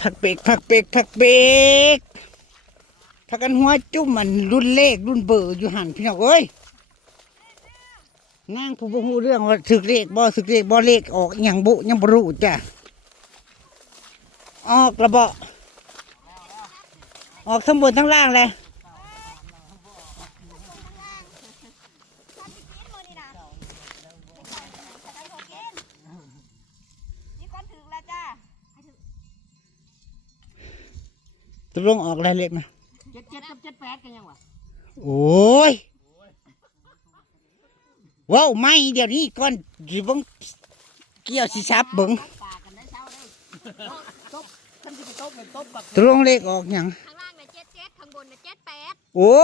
ผักเปกผักเปกผักเปกผักกันหัวจุ่มมันรุ่นเลขรุ่นเบอร์อยู่หันพี่น้องเอ้ยนางผู้บ่ฮู้เรื่องว่าถึกเลขบ่ถึกเลขบ่เลขออกอหยังบุยังบ่รู้จ้ะออกระเบาะออกทั้งบนทั้งล่างเลย นี่ก้อนถึงแล้วจ้า ตกลงออกอะไรเลขนะเจ็ดเจ็ดกับเจ็ดแปดกันยังวะโอ้ยว้าวไม่เดี๋ยวนี้ก่อนสิเบิ่งเกี่ยวสิชับเบิ่งปากกันได้เช้าเลยตบท่านที่ไปตบเป็นตบแบบตกลงเลขออกหยังข้างล่างเนี่ยเจ็ดเจ็ดข้างบนเนี่ยเจ็ดแปดโอ้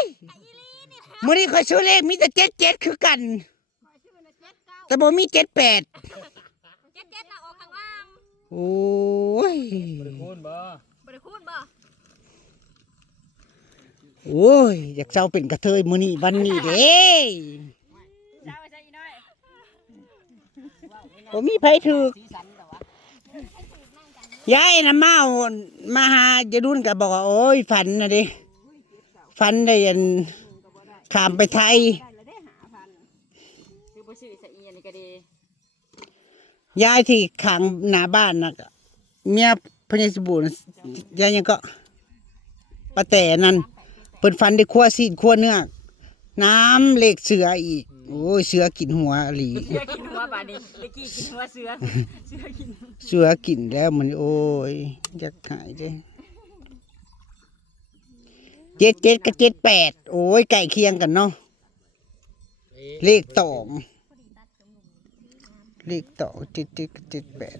ยไอ้อีลีนี่นะมื่อนี้คอยซื้อเลขมีแต่เจ็ดเจ็ดคือกันคอยชื่อเนี่ยเจ็ดเก้าแต่บ่มีเจ็ดแปดเจ็ดเจ็ดน่ะออกข้างล่างโอ้ยคูณบ่บริคูณบ่ โอ้ยอยากเศร้าเป็นกระเทยมื้อนี้วันนี้เด้เช้าไปใช่อีน้อยบ่มีไผถูกยายน่ะมาเอามาหาจะรุ่นก็บอกว่าโอ้ยฝันนะดิฝันได้ยันขามไปไทยยายที่ขังหน้าบ้านนะก็เมียพญสบูรณ์ยายยังก็ป้าแต่นั่น เปิดฟันได้คั่วซีนคั่วเนื้อน้ำเหล็กเสืออีก โอ้ยเสือกินหัวอหลีเสือกินหัวบาดนี้เมื่อกี้กินหัวเสือเสือกินเสือกินแล้วมันโอ้ยอยากหายเลยเจ็ดเจ็ดกับเจ็ดแปดโอ้ยไก่เคียงกันเนาะเลขตองเลขตองเจ็ดเจ็ดกับเจ็ดแปด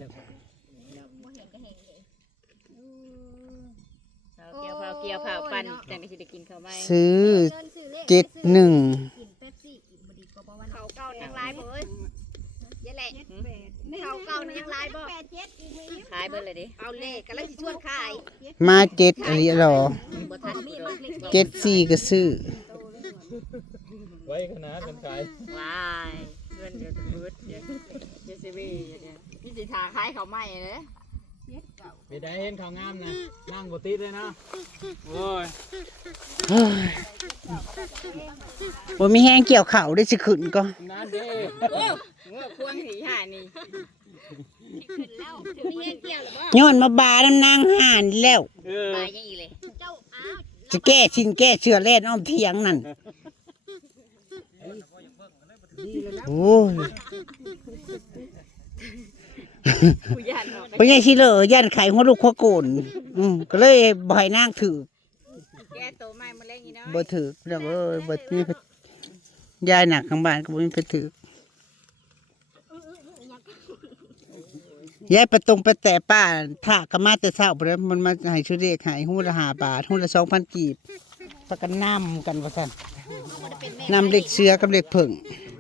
เกี่ยวเผาเกี่ยวเผาปั่นจังได้สิได้กินข้าวไหมซื้อเดินซื้อเลขเจ็ดหนึ่งกินเป๊ปซี่กินบดีกว่าเพราะว่าเขาเก่ายังลายบ่เอ้ยเยอะแหละเขาเก่านี่ยังลายบ่ขายเบิ่เลยดิเอาเลขกันแล้วสิชวนขายมาเจ็ดอะไรหรอบ่ทันมีดอกเจ็ดสี่ก็ซื้อไว้ขนาดกันขายว้ายเงินเดี๋ยวจะมืดเดี๋ยวเดี๋ยวสิวีเดี๋ยวพี่สิทาขายข้าวไหม้เลย ไปได้เห็นข่าวงามนะนั่งบติดเลยนะโอ้ยเฮ้ยบ่มีแห้งเกี่ยวเข่าวได้สิขึ้นก็นั่นเด้โอ้เงือกควงหีห่านี่ขึ้นแล้วถึงมีเกี่ยวหรือบ่ย้อนมาบาน้ำนางห่านแล้วเออตายยังอีเลยเจ้าอ้าวจะแก้ชินแก้เชื่อแล่นอ้อมเทียงนั่นโอ้ย กูยันออกเพราะงั้นสิเลยยันไข่หัวลูกหัวโกนอืมก็เลยบ่ให้นางถือแกโตใหม่มาเล่นอีน้อยบ่ถือแล้วเอ้ยบ่มีไผยายหนักข้างบ้านก็บ่มีไปถือยายประตงไปแต่ป้าถ้าก็มาแต่เช้าบ่ได้มันมาให้ชื่อเลขให้ฮู้ละ5บาทฮู้ละ2,000กีบประกันน้ำกันว่าซั่นน้ำเล็กเสือกับเล็กผึ่ง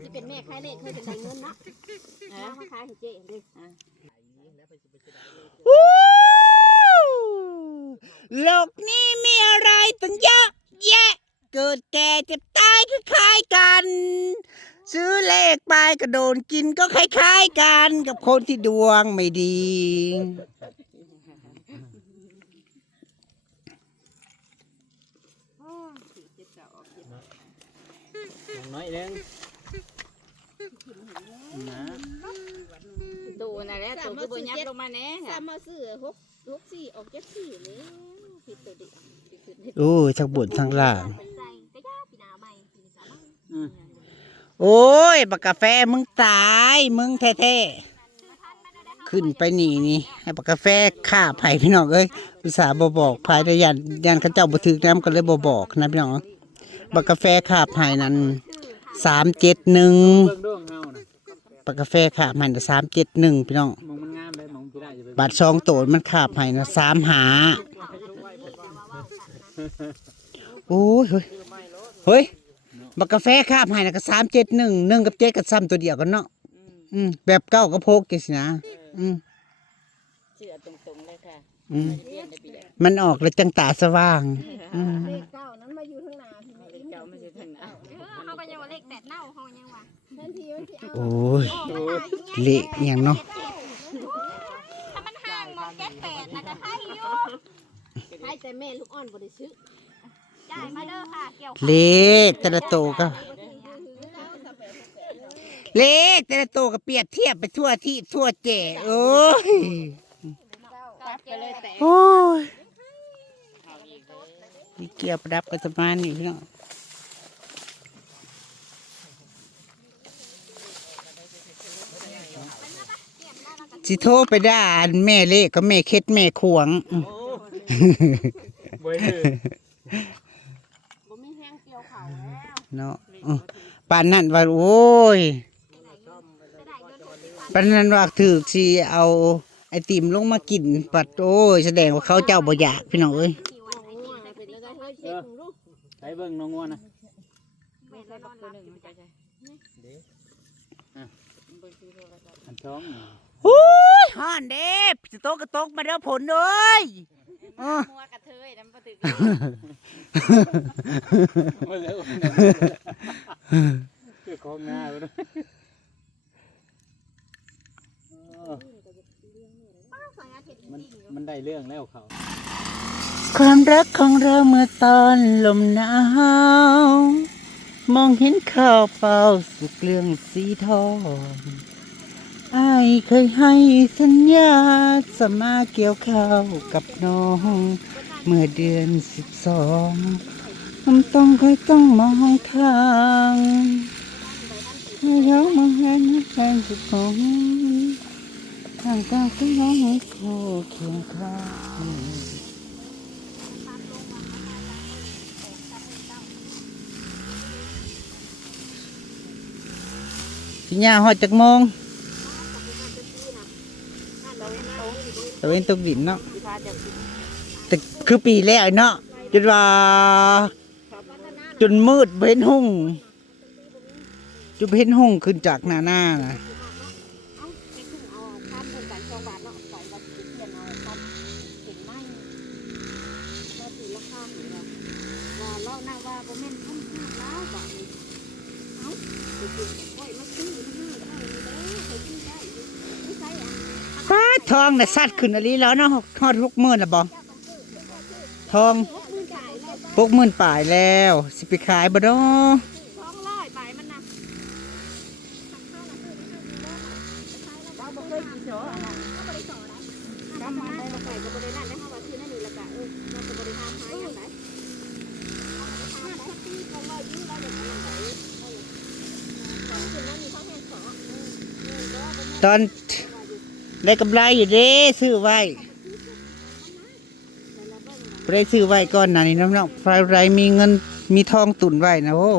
ที่เป็นแม่ขายเลขเคยเป็นได้เงินเนาะเอา มาขายให้เจ๊เด้อวู้โลกนี้มีอะไรตั้งเยอะแยะ เกิดแก่เจ็บตายคล้ายๆกัน ซื้อเลขไปก็โดนกินก็คล้ายๆกันกับคนที่ดวงไม่ดีอย่างน้อยหนึงนะ ตูนั่นแหละตูคือบ่ยับลงมาแน่สามมาซื้อหกหกสี่ออกเจ็ดสี่เลยผิดตัวเดียวโอ้ยทั้งบนทั้งล่างไปใส่ก็ย่าปีหนาใหม่ปีนี้สามารถอืมโอ้ยบักกาแฟมึงตายมึงแท้ๆขึ้นไปหนีนี่ให้บักกาแฟฆ่าไผ่พี่น้องเอ้ยอุตส่าห์บบอกไผ่แต่ยันยันเขาเจ้าบ่ถึกน้ำก็เลยบ่บอกนะพี่น้องบักกาแฟฆ่าไผ่นั้นสามเจ็ดหนึ่ง เบิ่งดวงเฮานะบักกาแฟฆ่าไผ่นะสามเจ็ดหนึ่งพี่น้องมองมันงามเลยมองที่ได้จะไปบาทซองโตนมันฆ่าไผ่นะสามหาโอ้ยเฮ้ยเฮ้ยบักกาแฟฆ่าไผ่นะก็สามเจ็ดหนึ่งหนึ่งกับเจ็ดกับซ้ำตัวเดียวกันเนาะอืมแบบเก้ากับโพกจังสินะอืมเชื่อตรงๆเลยค่ะอืมเรียนได้ปีเดียวมันออกแล้วจังตาสว่าง อืม เลขเก้า โอ้ยเละอย่างเนาะถ้ามันห่างมองเจ็ดแปดนะแต่ใครอยู่ใครแต่แม่ลูกอ่อนบ่ได้ซื้อจ่ายมาเด้อค่ะเกี่ยวเลขแต่ละโตก็เลขแต่ละโตก็เปรียบเทียบไปทั่วที่ทั่วแจ่โอ้ยโอ้ยมีเกี่ยวประดับกันประมาณนี้พี่น้อง สิโทรไปด่าอันแม่เลขก็แม่เคล็ดแม่ขวงอืมบ่ได้บ่มีแห้งเกี่ยวเขาแล้วเนาะอื้อปานนั้นว่าโอ้ยปานนั้นว่าถือสิเอาไอติมลงมากินปัดโอ้ยแสดงว่าเขาเจ้าบ่อยากพี่น้องเอ้ยง่วงเป็นแล้วก็เฮ้ยเช็คดูไปเบิ่งน้องงัวนะไม่ใช่บักตัวหนึ่งมันจะใช่เด้เบิ่งคื อโทรศัพท์อันท้องนี่โอ้ยฮ้อนเด้สิโตกก็ตกมาเด้อผลเอ้ยอ้อมัวกระเทยน้ำปลาตึกมาแล้วคือของงาบ่ได้เออมันมันได้เรื่องแล้วเขา ความรักของเราเมื่อตอนลมหนาว มองเห็นข้าวเปล่าสุกเรื่องสีทองไอเคยให้สัญญาจะมาเกี่ยวข้าวกับน้อง เมื่อเดือนสิบสองมันต้องคอยต้องมองทางให้ย้องมาเห็นแฟนสุดของทางก้าวก็ร้องให้โคเคียงข้าง สิญญาหอดจักโมงตะเวนตกดินเนาะแต่คือปีแล้วเนาะจนว่า จนมืดเห็นหุ่งจนเห็นหุ่งขึ้นจากหน้าหน้านะ เอ้าไปถึงเอาข้ามคนกันสองบาทเนาะใส่เราสิเปลี่ยนเอาข้ามเห็นไหมเราตีราคาหรือว่าว่าเราหน้าว่าบ่แม่นทุ่มห้าแล้วบาทนี้เอ้าไปกินโอ้ยมาซื้อมาห้าเท่านี้เด้อไปกินได้อยู่ไม่ใช่อะ ฟ้า ทองน่ะสัตว์ขึ้นอะไรแล้วเนาะทอดหกหมื่นละบ่ทองมือจ่ายแล้วหกหมื่นป่ายแล้ว สิไปขายบ่เนาะสองร้อยไปมันนะเราบ่เคยกินโซ่อันนั้นก็บ่ได้โซ่ได้กำมันได้บ่ไก่ก็บ่ได้นั่นได้เฮาว่าซื้อนั่นนี่ละกะเออเราก็บ่ได้ทำหาอย่างไรเอาไปทำได้ตีก็ว่าอยู่แล้วเดี๋ยวมัน ได้กำไรอยู่เด้ซื้อไว้ได้ซื้อไว้ก่อนหน้านี้น้องๆใครไรมีเงินมีทองตุนไว้นะโอ้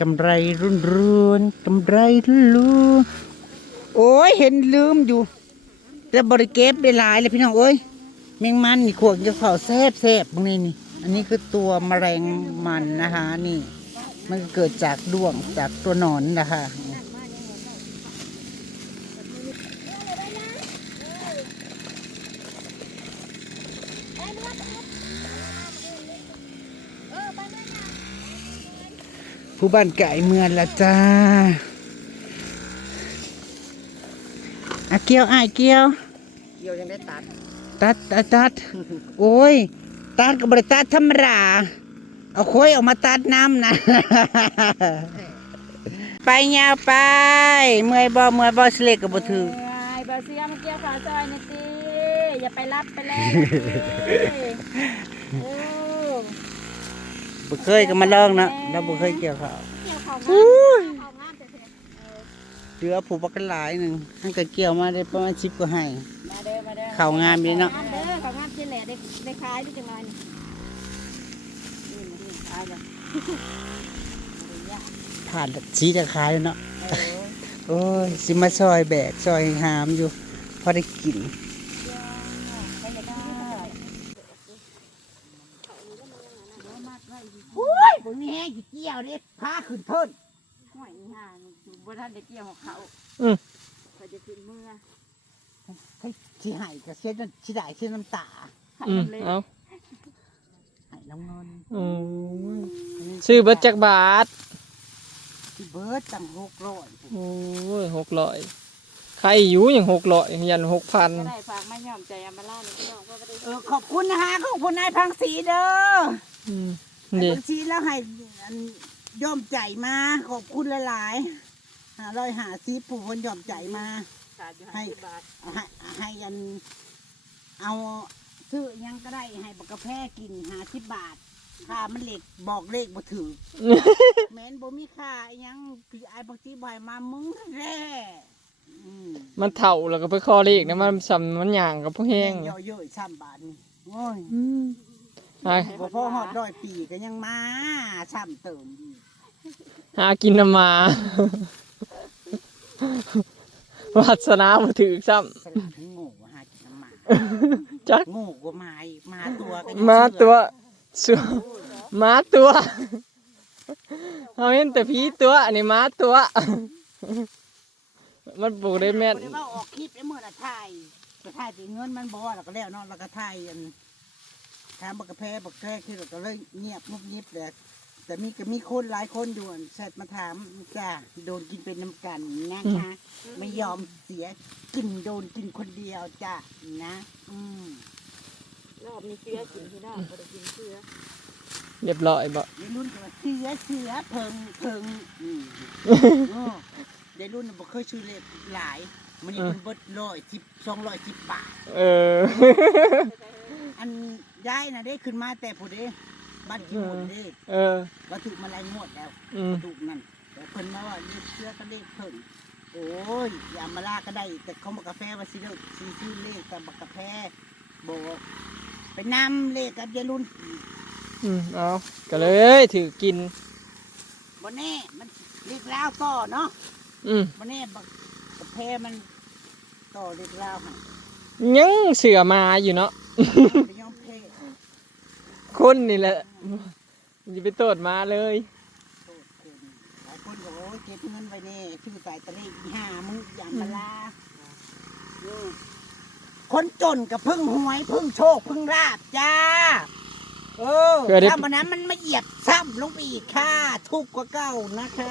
กำไรรุ่นรุนๆกำไรรุ่นโอ้ยเห็นลืมอยู่ แต่บริเก็บได้หลายเลยพี่น้องเอ้ยแมงมันนี่ขวกจะเผาแซบแซบตรงนี้นี่ อันนี้คือตัวแมลงมันนะคะนี่ มันเกิดจากด้วงจากตัวนอนนะคะ ผู้บ้านไก่เมืองละจ้าอะเกียวอ้ายเกียวเกี่ยวยังได้ตัด ตัดตัดตัดโอ้ย ตัดกับบริตัดธรรมดาเอาโค้ยออกมาตัดน้ำนะ ไปยาวไป เมื่อยบ่เมื่อยบ่สเล็กกับบ่ถือไอ้บาเซียมาเกี่ยวขาซอยนี่ติอย่าไปรับไปแล้วโอ้ บ่เคยก็มาลองนะเราบ่เคยเกี่ยวข้าวเกี่ยวของงามของงามแต่เสร็จเหลือผูกบักกันหลายหนึ่งทั้งก็เกี่ยวมาได้ประมาณสิบก็ให้ มาเด้อมาเด้อข้าวงามดีเนาะ งามเด้อของงามที่แหละได้ได้ขายได้จังไรนี่นี่มาดิตายจ้ะผ่านสีจะขายแล้วเนาะ เออโอ้ยสิมาซอยแบกซอยหามอยู่ พอได้กิน ไปเลยค่ะ โอ้ยบ่มีแห้งเกี่ ยวเด้พาขึ้นทนห่วยนี่ห่านี่บ่ทันได้เกี่ยวของเขาอืม เขาจะขึ้นเมื่อให้สิให้ก็เสียน้ำสิได้เสียน้ำตาให้อืมมันเลยเอาให้น้ำเงินอืมซื้อเบิดจักบาทที่เบิร์ดตั้งหกร้อยโอ้ยหกร้อยใครอยู่อย่างหกร้อยยันหกพันก็ได้ฝากมาย่อมใจอามาล่าในพี่น้องก็ไม่ได้เออขอบคุณนะคะขอบคุณนายพังศรีเด้อ อืม นายนี่พังศรีแล้วให้อันย่อมใจมาขอบคุณหลายๆหาร้อยหาซีผู้คนย่อมใจมา ขาดอยู่ห้าสิบบาทให้ให้อันเอาซื้อหยังก็ได้ให้บักกาแฟกินหาสิบบาทค่ามันเหล็กบอกเลขบ่ถือ แม้นบ่มีค่าอิหยังคือไอ้บางทีบ่ให้มามึงแร่อืมมันเถ่าแล้วก็ไปคอเลขนะมันสำมันหย่างกับพวกแห้งเย่อยๆซ้ำบาทนี่โอ้ย อืม หาบ่พอฮอดร้อยปีก็ยังมาซ้ำเติมอีกหากินน้ำมาวาสนาบ่ถือซ้สลัดทั้งโง่หากินน้ำหมาำจักโง่กว่าหมาอีกหมาตัวก็ยังมาเชื่อตัวสัวมาตัวเอาเห็นแต่ผีตัวอันนี้มาตัว มันปลูกได้แม่น บ่ได้ว่าออกคลิปได้มื้อละถ่ายก็ถ่ายสิเงินมันบ่แล้วก็แล้วเนาะแล้วก็ถ่ายอัน ถามบักกะแพบักแพคือเราก็เลยเงียบงุบงิบแหละแต่มีก็มีคนหลายคนอยู่อั่นแชทมาถามจ้าโดนกินเป็นน้ำกันนะคะไม่ยอมเสียกินโดนกินคนเดียวจ้ะนะ อืมรอบนี้เสื้อกินพี่น้องก็ได้กินเสื้อเรียบร้อยบ่เดี๋ยวรุ่นก็ว่าเสือเสือเพิงเพิงอืมโอ้เดี๋ยวรุ่นน่ะบอกเคยชื่อเลขหลาย มันนี่มันเบิดร้อยสิบสองร้อยสิบบาทเออ อัน ย้ายนะได้ขึ้นมาแต่ผู้เด้บ้านที่หมดเด้เออ วัตถุมาลายงวดแล้วอืม ถูกนั่นแต่เพิ่นมาว่าเลขเสือก็เลขเพิ่งโอ้ยอย่ามาลาก็ได้ แต่เขาบอกกาแฟว่าสิเลขซื้อซื้อเลขแต่บอกกาแฟบอกไปนำเลขกับยายรุ่นอืมเอาก็เลยถือกิน บนแน่มันเรียกแล้วต่อเนาะอืมบนแน่บักกาแฟมันต่อเรียกแล้วค่ะยังเสือมาอยู่เนาะ ไปยอมเพศคนนี่แหละอย่าไปโตดมาเลยโทษเกินหลายคนบอกโอ้ยเก็บเงินไว้แน่ชื่อสายตะเลขอีห้ามึงอย่ามาลาอืมคนจนกับพึ่งหวยพึ่งโชคพึ่งราบจ้า เออเพื่อได้ถ้าวันนั้นมันมาเหยียบซ้ำลงไปอีกค่ะทุกข์กว่าเก่านะคะ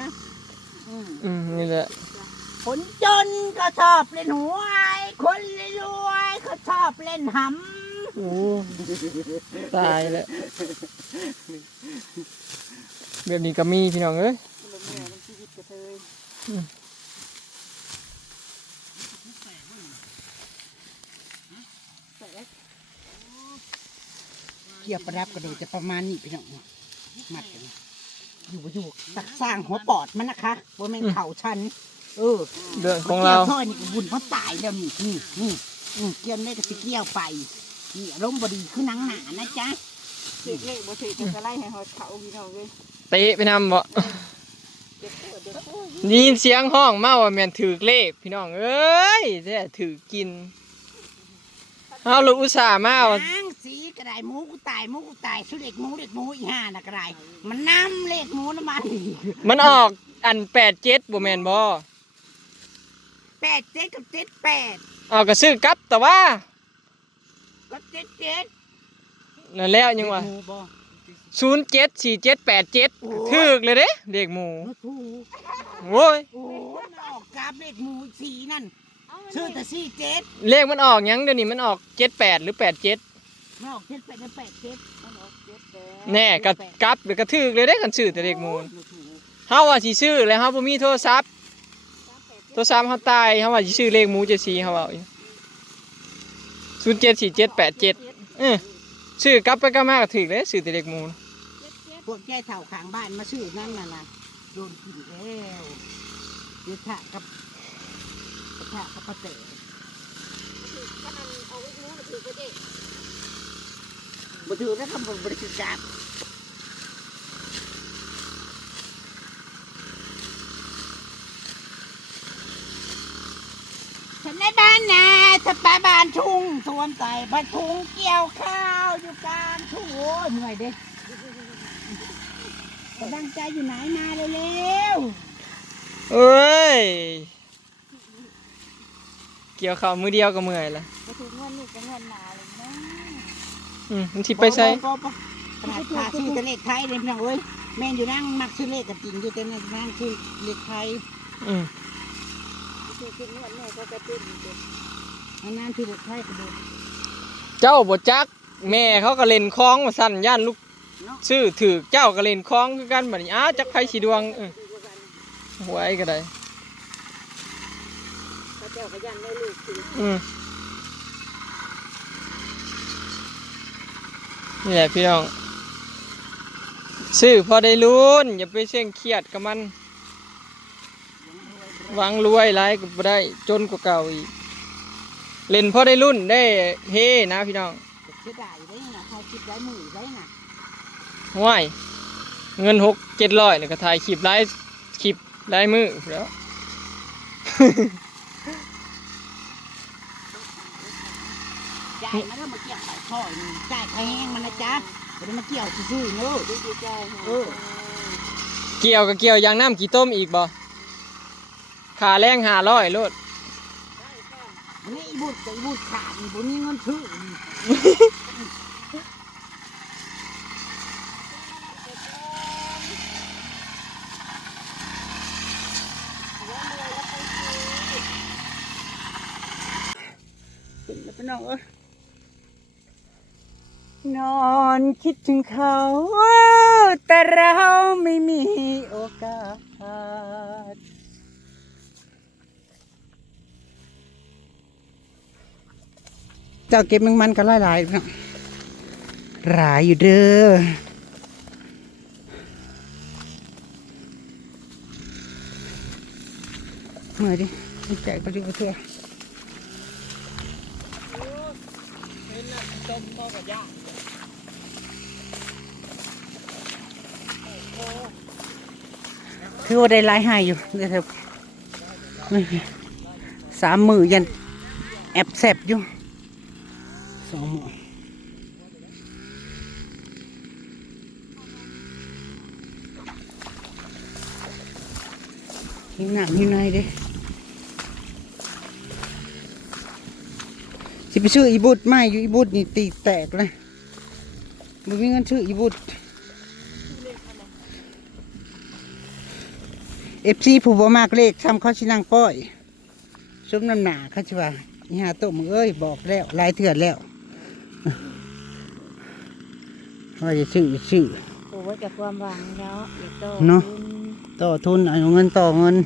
อืม อืมนี่แหละคนจนก็ชอบเล่นหวย คนรวยๆก็ชอบเล่นห โอ้ตายแล้วแบบนี้ก็มีพี่น้องเอ้ยลมเหนื่อยในชีวิตกระเทยำเกี่ยวประดับกระโดดจะประมาณนี้พี่น้องมัดกันอยู่บ่อยู่สักสร้างหัวปอดมันนะคะว่าแม่นเข่าชันเออเรื่องของเรากี่ยวท่อนี่ก็บุญเพราะตายแล้วนี่นี่นี่อืมเกี่ยวได้ก็สิเกี่ยวไป นี่อารมณ์บดีคือหนังหนานะจ๊ะถือเลขบ่ถือจะไล่ให้หอดเขาพี่น้องเลยเตะไปนำบ่เด็กปวดเด็กปวดได้ยินเสียงห้องเมาว่าแม่นถือเลขพี่น้องเอ้ยแท้ถือกินเอาลูกอุตส่าห์มาว่า นางสีกระไดหมูกูตายหมูกูตายสุดเล็กหมูเล็กหมูอีห่าน่ะกระไดมันนำเลขหมูน้ำมันมันออกอันแปดเจ็ดบ่แม่นบ่แปดเจ็ดกับเจ็ดแปดเอาก็ซื้อกลับแต่ว่า ก็เจ็ดเจ็ดนั่นแล้วยังว่าเลขหมูบ่ศูนย์เจ็ดสี่เจ็ดแปดเจ็ดถึกเลยเด้เด็กหมูบ่ถูกโว้ยโอ้ยมันออกกราบเลขหมูสีนั่นชื่อแต่สี่เจ็ดเลขมันออกหยังเดี๋ยวนี้มันออกเจ็ดแปดหรือแปดเจ็ดมันออกเจ็ดแปดแปดเจ็ดมันออกเจ็ดแปดแน่กะกลับหรือกระถึกเลยได้กันซื้อแต่เด็กหมูบ่ถูกเฮาว่าสิซื้อแล้วเฮาบ่มีโทรศัพท์โทรศัพท์เฮาตายเฮาว่าสิซื้อเลขหมูจะสีเฮาเอา ศูนย์เจ็ดสี่เจ็ดแปดเจ็ดเออซื้อกลับไปกลับมาก็ถึกเลยซื้อแต่เด็กหมูพวกแก่เท่าข้างบ้านมาชื่อนั่นน่ะนะโดนกินแล้วเดือดะกับกระทะกับปลาเต๋ถ้ามันเอาไว้นู้นถือไปเด็กบ่ถือแล้วทำบริสุทธิ์จับฉันในบ้าน นาสปาบ้านทุ่งสวมใส่ผ้าถุงเกี่ยวข้าวอยู่กลางทุ่งโอ้ยเหนื่อยเด้กำลังใจอยู่ไหนมาเร็วเอ้ย เกี่ยวข้าวมือเดียวก็เมื่อยละก็ถือเงินนี่ก็เงินหนาเลยนะอืมมันสิๆไปใส่บ่บ่บ่ขนาดพาชื่อแต่เลขไทยเลยพี่น้องเอ้ยแม่นอยู่นั่งมักชื่อเลขกับจริงอยู่แต่นั่งนั่งชื่อเลขไทยอืมทคือคิดนวดแม่ก็กระตุ้นอยู่เด็ก อันนั้นคือไพ่กระโดดเจ้าบ่จัก แม่เขาก็เล่นคล้องมาสั่นย่านลูกชื่อถือเจ้าก็เล่นคล้องคือกันบัดนี้อ้าวจักไผสิดวงเออหวยก็ได้พระเจ้าก็ยันได้ลูกคืออืมนี่แหละพี่น้องซื้อพอได้ลุ้นอย่าไปเสี่ยงเครียดกับมันหวังรวยหลายก็บ่ได้จนกว่าเก่าอีก เล่นพอได้รุ่นได้เฮนะพี่น้องเสียดายได้นะถ่ายคลิปได้มือได้นะห้วยเงินหกเจ็ดร้อยเนี่ยก็ถ่ายคลิปไลฟ์คลิปไลฟ์มือแล้วจ่ายมาแล้วมาเกี่ยวใส่ท่อนี่จ่ายแพงมันนะจ๊ะไม่ได้มาเกี่ยวซื่อๆเนอะดีดีใจค่ะเออเกี่ยวกับเกี่ยวยางน้ำกี่ต้มอีกบ่ขาแรงหาร้อยโลดอันนี้อี บุตรกับอีบุตรขาดอีบุตรมีเงินซื้อแล้วพี่น้องเอ้ยนอนคิดถึงเขา แต่เราไม่มีโอกาส เจ้าเก็บแมงมันก็หลายๆพี่น้องหลายอยู่เด้อเมื่อดิมันแจกไปอยู่ทั่วต้มก็กับย่างคือว่าได้หลายให้อยู่เดี๋ยวสามมือยันแอบแสบอยู่ สองมือหิวหนักหิวในเด้สิไปชื่ออีบุตรไม่อยู่อีบุตรนี่ตีแตกเลยมึงมีเงินชื่ออีบุตรเอฟซีผู้บ่มากเลขทำเขาชินังป้อยซุมน้ำหนาเขาชิว่าอีหาโตมึงเอ้ยบอกแล้วหลายเถื่อนแล้ว ว่าจะซื้อซื้อโอ้ว่าจะความหวังเนาะอย่าโตเนาะต่อทุนเอาเงินต่อเงิน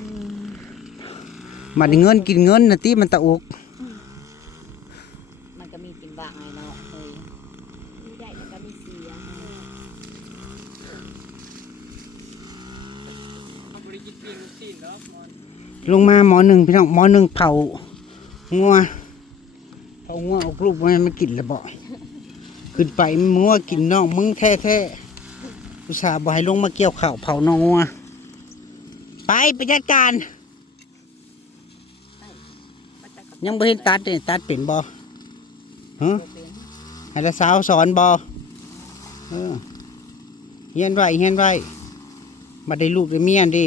มาได้เงินกินเงินนะตีมันตะอุก มันก็มีเป็นบางไงเนาะเคยมีได้แล้วก็มีเสียเขาบริกินปีนลูกชิ้นแล้วมอนลงมาหมอหนึ่งพี่น้องหมอหนึ่งเผางัว เผางัวเออกลูกมันมันกินแล้วบ่ขึ้นไปมัวกินน้องมึงแท้แท้ๆอุตส่าห์บ่ให้ลงมาเกี่ยวข้าวเผาน้องงัวไปไปจัดการยังบ่เห็นตัดเนี่ยตัดเป็นบ่ฮะให้ละสาวสอนบ่เออเฮียนไว้เฮียนไว้มาได้ลูกได้เมียนดิ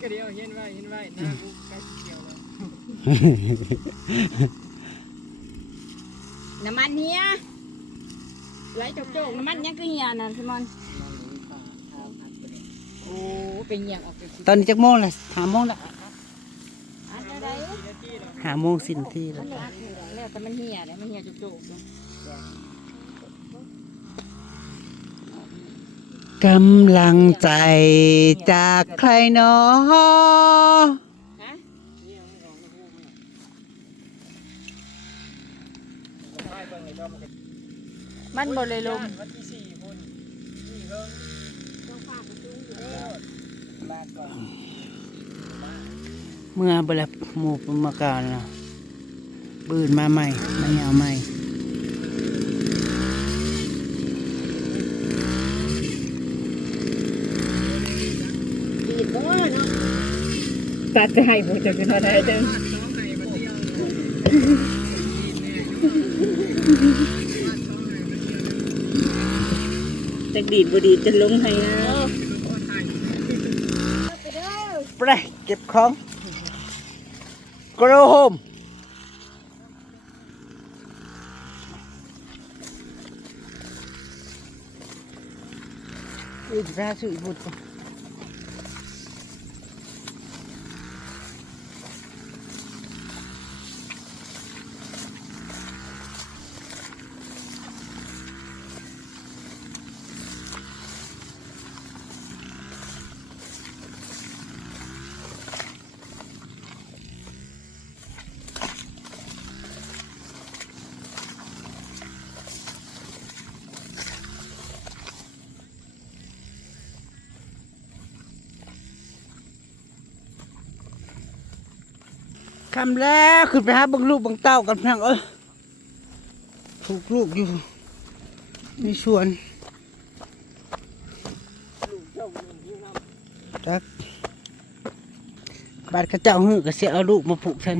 ก็เดียวเห็นไว้เห็นไว้หน้ากูใกล้สิเกี่ยวแล้ว น้ำมันเฮียไหลจกโจกน้ำมันยังคือเฮียนั่นพี่มอนโอ้เป็นเหี่ยงออกจากตอนนี้จักโมงละหาโมงละอันใดหาโมงสินทีๆแล้มัวนอัดอยู่แล้วแต่มันเหี่ยเลยมันเหี่ยจกโจกอยู่กำลังใจจากใครเนาะฮะ ใช่เบิ่งเลยก็มันก็ มันบ่เลยลมวันที่สี่คนนี่เบิ่งมาก่อนเมื่อเบลาหมู่ประมาการนะบืนมาใหม่ไม่เอาใหม่ดีดบ่เนาะตัดใจบ่จะเป็นอะไรเด้ จะดีดบดีดจะลงให้นะไปเก็บของกรโฮมอีกราสุอีบุตร คำแล้วขึ้นไปหาบังลูกบังเต้ากันเพียงเอ้ยถูกลูกอยู่ในสวนจักบาดเข้าเจ้าหื้อก็เสียเอาลูกมาผูกฉัน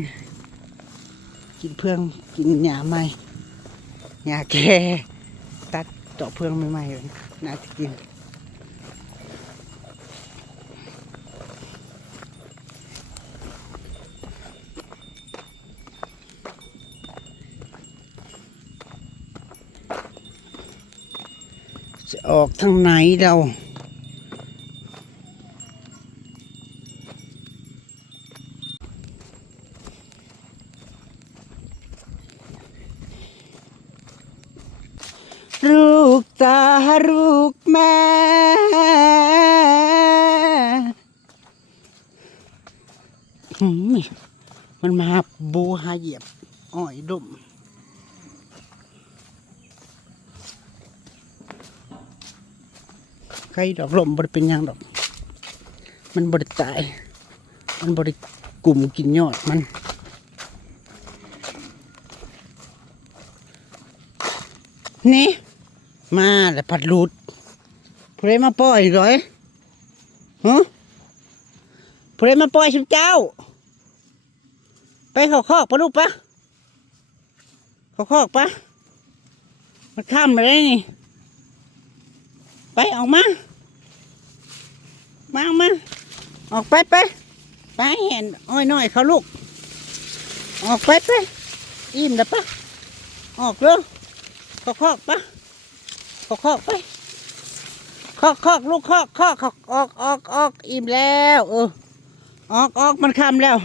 กินเพื่องกินหญ้าใหม่หญ้าแก่ตัดเจาะเพื่องใหม่ๆเลยน่าจะกิน ออกทางไหนเราลูกตาลูกแม่หืมมันมาบูหาเหยียบ อ้อยดม ใครดอกลมบริเป็นยังดอก มันบริตาย มันบริกลุ่มกินยอดมันนี่ มาแล้วผัดรูดผู้ใดมาปล่อยร้อยฮะผู้ใดมาปล่อยชิมเจ้า ไปเขาคอกปะลูกปะเขาคอกปะมันข้ามไปได้นี่ ไปออกมา มาออกมาออกไปไปไปเห็นอ้อยน้อยเขาลูก ออกไปไปอิ่มแล้วปะออกเร็วขอกคอกปะขอกคอกไปคอกคอกลูกคอกคอกคอกออกออกออกอิ่มแล้วเออออกออกมันคำแล้ว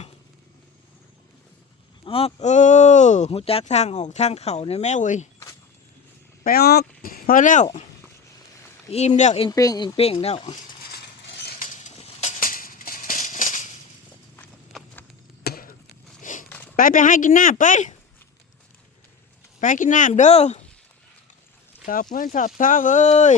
ออกเออหูจักทางออกทางเขาเนี่ยแม่เว้ยไปออกพอแล้ว อิ่มแล้วเองเป้งเองเป้งแล้ว ไปไปให้กินน้ำไป ไปกินน้ำเด้อสอบเงินสอบทองเอ้ย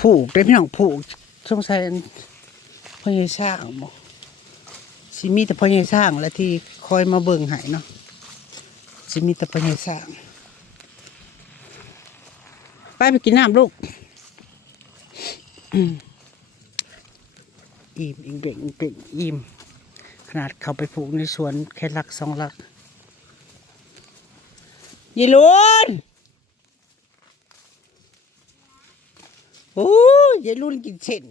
ผูกได้พี่น้องผูกสงสัยพ่อใหญ่สร้างบอกสิมีแต่พ่อใหญ่สร้างและที่คอยมาเบิ่งให้เนาะ สิมีแต่พ่อใหญ่สร้างไปไปกินน้ำลูกอืมอิ่มอิงเก่งเก่งอิ่มขนาดเขาไปปลูกในสวนแค่หลักสองหลักยีลุนโอ้ยยายลุนกินเส้น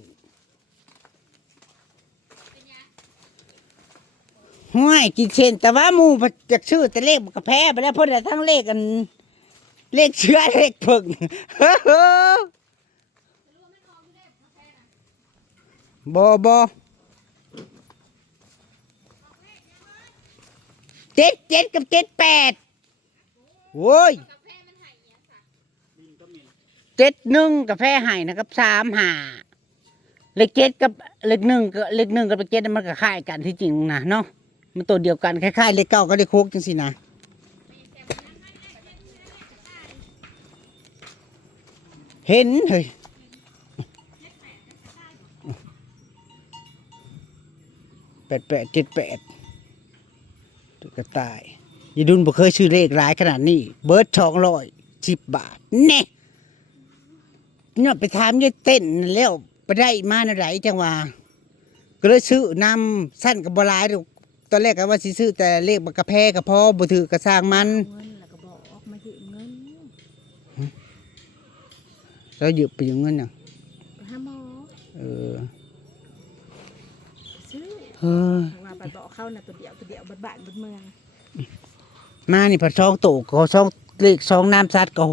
ห้วยกินเส้นแต่ว่าหมูจากชื่อแต่เลขมันกระแพ้ไปแล้วเพราะแต่ทั้งเลขกัน เลขเชื้อเลขผึ่งบอบอเจ็ดเจ็ดกับเจ็ดแปดโว้ยเจ็ดหนึ่งกาแฟไห่นะครับสามหาเลขเจ็ดกับเลขหนึ่งกับเลขหนึ่งกับเลขเจ็ดมันก็คล้ายกันที่จริงนะเนาะ มันตัวเดียวกันคล้ายๆเลขเก้าก็เลขโคกจังสินะเห็นเฮ้ยแปดแปดเจ็ดแปดตุ๊กตายยาดุนบ่เคยชื่อเลขหลายขนาดนี้ เบิร์ดทองร้อยสิบบาทเน่เนี่ยไปถามยายเต้นแล้วไปได้มาในไหนจังหวะก็เลยซื้อนำสั้นกับบลายดอก ตอนแรกก็ว่าสิซื้อแต่เลขบักกะแพกับพ่อบ่ถือกระสร้างมัน เงินแล้วก็บอกออกมายืมเงินแล้วหยืมไปยืมเงินยังไปหาหมอเออซื้อเฮ้ยว่าไปบอกเข้าน่ะตัวเดียวตัวเดียวบ้านบ้านเมืองมานี่พอช่องโตก็ช่องเลขช่องน้ำซัดก็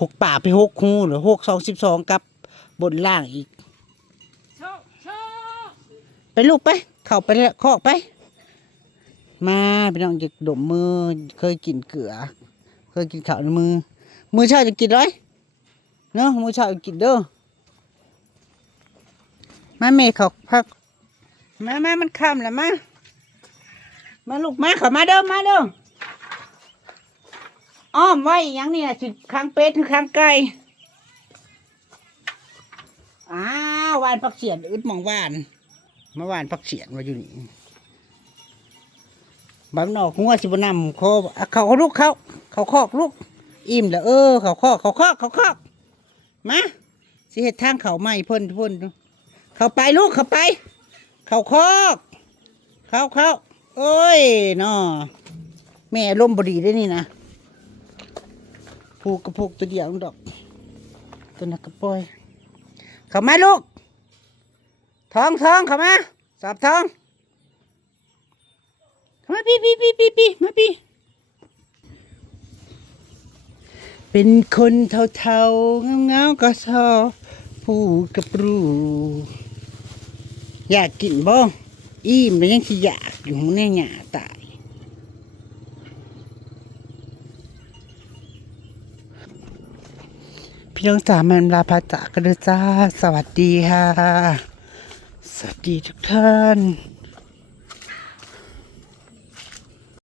หกป่าไปหกคูหรือหกสองสิบสองกับบนล่างอีก โชคโชค ไปลูกไป เข้าไปแล้วคอกไป มาพี่น้องจะดมมือเคยกินเกลือ เคยกินข้าวในมือ มือเช้าจะกินไรเนาะมือเช้าจะกินเด้อมาเมย์เขาพักมามามันค่ำแล้วมามาลูกมาเขามาเด้อมาเด้ออ้อมไว้อยังนี่นะสิข้างเป็ดหรือข้างไก่อ้าววานผักเสียนอึดมองวานมาวานผักเสียนมาอยู่นี่ บ้านนอกหัวสิบนำเขาเขาลูกเขาเขาคอกลูกอิ่มแล้วเออเขาคอกเขาคอกเขาคอกมาสิเฮ็ดทางเขาใหม่พ่นพ่นเขาไปลูกเขาไป เขาคอกเขาเขาโอ้ยนอแม่ลมบดีได้นี่นะผูกกระผูกตัวเดียวดอก ตัวนักกระปอย เขามาลูกท้องท้องเขามาสอบท้อง มาพี่พี่พี่พี่พี่มาพี่เป็นคนเทาๆเงาๆก็ซอผู้กับรูอยากกินบ่อิ่มแล้วยังสิอยากอยู่ในหยาตายพี่น้องจ๋ามันลาพาจากกันเลยจ้า สวัสดีค่ะ สวัสดีทุกท่าน